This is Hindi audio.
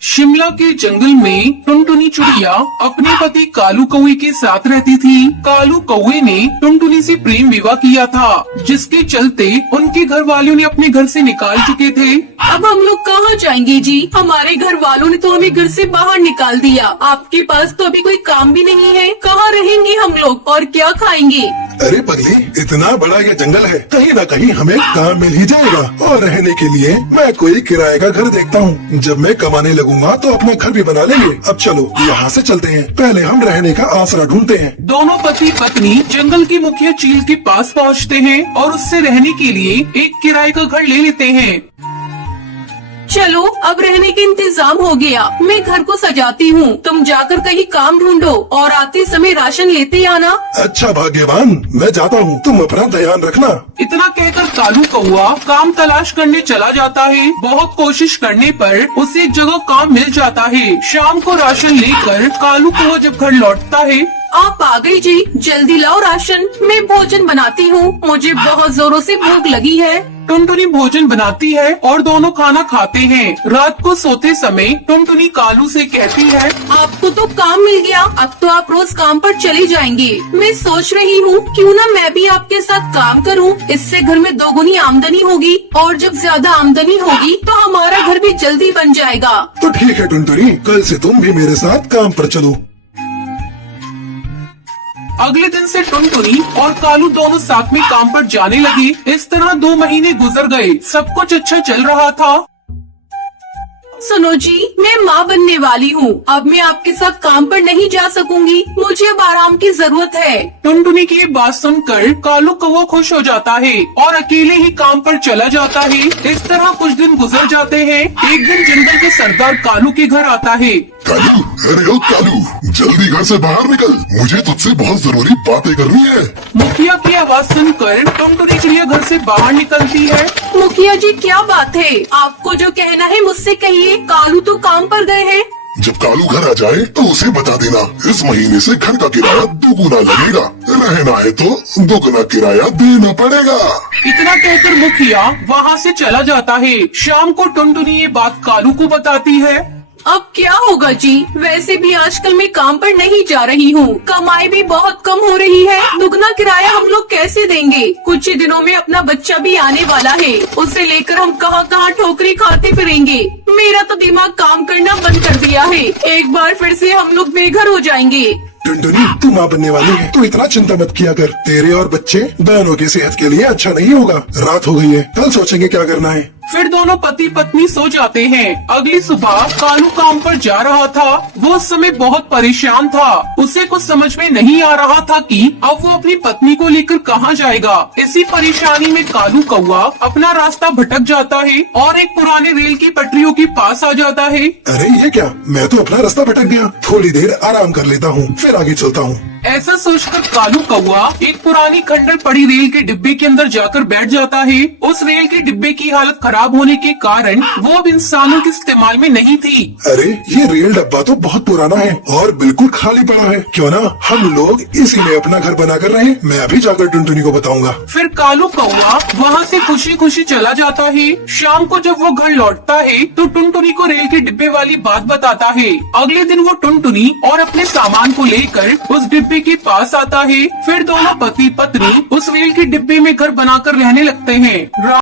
शिमला के जंगल में टुनटुनी चिड़िया अपने पति कालू कौवे के साथ रहती थी। कालू कौवे ने टुनटुनी से प्रेम विवाह किया था, जिसके चलते उनके घर वालों ने अपने घर से निकाल चुके थे। अब हम लोग कहाँ जाएंगे जी? हमारे घर वालों ने तो हमें घर से बाहर निकाल दिया। आपके पास तो अभी कोई काम भी नहीं है। कहाँ रहेंगे हम लोग और क्या खाएंगे? अरे पगली, इतना बड़ा ये जंगल है, कहीं न कहीं हमें काम मिल ही जाएगा। और रहने के लिए मैं कोई किराए का घर देखता हूँ। जब मैं कमाने लगूंगा तो अपना घर भी बना लेंगे। अब चलो यहाँ से चलते हैं, पहले हम रहने का आसरा ढूंढते हैं। दोनों पति पत्नी जंगल की मुखिया चील के पास पहुँचते हैं और उससे रहने के लिए एक किराए का घर ले लेते हैं। चलो अब रहने का इंतजाम हो गया, मैं घर को सजाती हूँ। तुम जाकर कहीं काम ढूंढो और आते समय राशन लेते आना। अच्छा भाग्यवान, मैं जाता हूँ, तुम अपना ध्यान रखना। इतना कहकर कालू कौवा काम तलाश करने चला जाता है। बहुत कोशिश करने पर उसे एक जगह काम मिल जाता है। शाम को राशन लेकर कालू कौवा जब घर लौटता है। आप आ गई जी, जल्दी लाओ राशन, मैं भोजन बनाती हूँ। मुझे बहुत जोरों से भूख लगी है। टुनटुनी भोजन बनाती है और दोनों खाना खाते हैं। रात को सोते समय टुनटुनी कालू से कहती है, आपको तो काम मिल गया, अब तो आप रोज काम पर चले जाएंगे। मैं सोच रही हूँ क्यों ना मैं भी आपके साथ काम करूँ। इससे घर में दोगुनी आमदनी होगी और जब ज्यादा आमदनी होगी तो हमारा घर भी जल्दी बन जाएगा। तो ठीक है टुनटुनी, कल से तुम भी मेरे साथ काम पर चलो। अगले दिन से टुनटुनी और कालू दोनों साथ में काम पर जाने लगे। इस तरह 2 महीने गुजर गए। सब कुछ अच्छा चल रहा था। सुनो जी, मैं माँ बनने वाली हूँ। अब मैं आपके साथ काम पर नहीं जा सकूंगी। मुझे अब आराम की जरूरत है। टुनटुनी की ये बात सुनकर कालू कौवा खुश हो जाता है और अकेले ही काम पर चला जाता है। इस तरह कुछ दिन गुजर जाते हैं। एक दिन जंगल के सरदार कालू के घर आता है। कालू, अरे ओ कालू, जल्दी घर से बाहर निकल, मुझे तुझसे बहुत जरूरी बातें करनी है। मुखिया की आवाज सुनकर टुनटुनी चिड़िया घर से बाहर निकलती है। मुखिया जी क्या बात है? आपको जो कहना है मुझसे कहिए। कालू तो काम पर गए हैं। जब कालू घर आ जाए तो उसे बता देना, इस महीने से घर का किराया 2 गुना लगेगा। रहना है तो 2 गुना किराया देना पड़ेगा। इतना कहकर मुखिया वहाँ से चला जाता है। शाम को टुनटुनी ये बात कालू को बताती है। अब क्या होगा जी? वैसे भी आजकल मैं काम पर नहीं जा रही हूँ, कमाई भी बहुत कम हो रही है। दुगना किराया हम लोग कैसे देंगे? कुछ ही दिनों में अपना बच्चा भी आने वाला है, उसे लेकर हम कहाँ कहाँ ठोकरी खाते फिरेंगे। मेरा तो दिमाग काम करना बंद कर दिया है। एक बार फिर से हम लोग बेघर हो जाएंगे। टुनटुनी, तू माँ बनने वाली है तो इतना चिंता मत किया कर। तेरे और बच्चे दोनों की सेहत के लिए अच्छा नहीं होगा। रात हो गई है, कल सोचेंगे क्या करना है। फिर दोनों पति पत्नी सो जाते हैं। अगली सुबह कालू काम पर जा रहा था। वो उस समय बहुत परेशान था। उसे कुछ समझ में नहीं आ रहा था कि अब वो अपनी पत्नी को लेकर कहाँ जाएगा। इसी परेशानी में कालू कौवा अपना रास्ता भटक जाता है और एक पुराने रेल की पटरियों के पास आ जाता है। अरे ये क्या, मैं तो अपना रास्ता भटक गया। थोड़ी देर आराम कर लेता हूँ, फिर आगे चलता हूँ। ऐसा सोचकर कालू कौवा एक पुरानी खंडर पड़ी रेल के डिब्बे के अंदर जाकर बैठ जाता है। उस रेल के डिब्बे की हालत खराब होने के कारण वो अब इंसानों के इस्तेमाल में नहीं थी। अरे ये रेल डब्बा तो बहुत पुराना है और बिल्कुल खाली पड़ा है। क्यों ना हम लोग इसी में अपना घर बना कर रहे। मैं अभी जाकर टुनटुनी को बताऊंगा। फिर कालू कौवा वहाँ से खुशी खुशी चला जाता है। शाम को जब वो घर लौटता है तो टुनटुनी को रेल के डिब्बे वाली बात बताता है। अगले दिन वो टुनटुनी और अपने सामान को लेकर उस डिब्बे के पास आता है। फिर दोनों पति पत्नी उस रेल के डिब्बे में घर बनाकर रहने लगते हैं।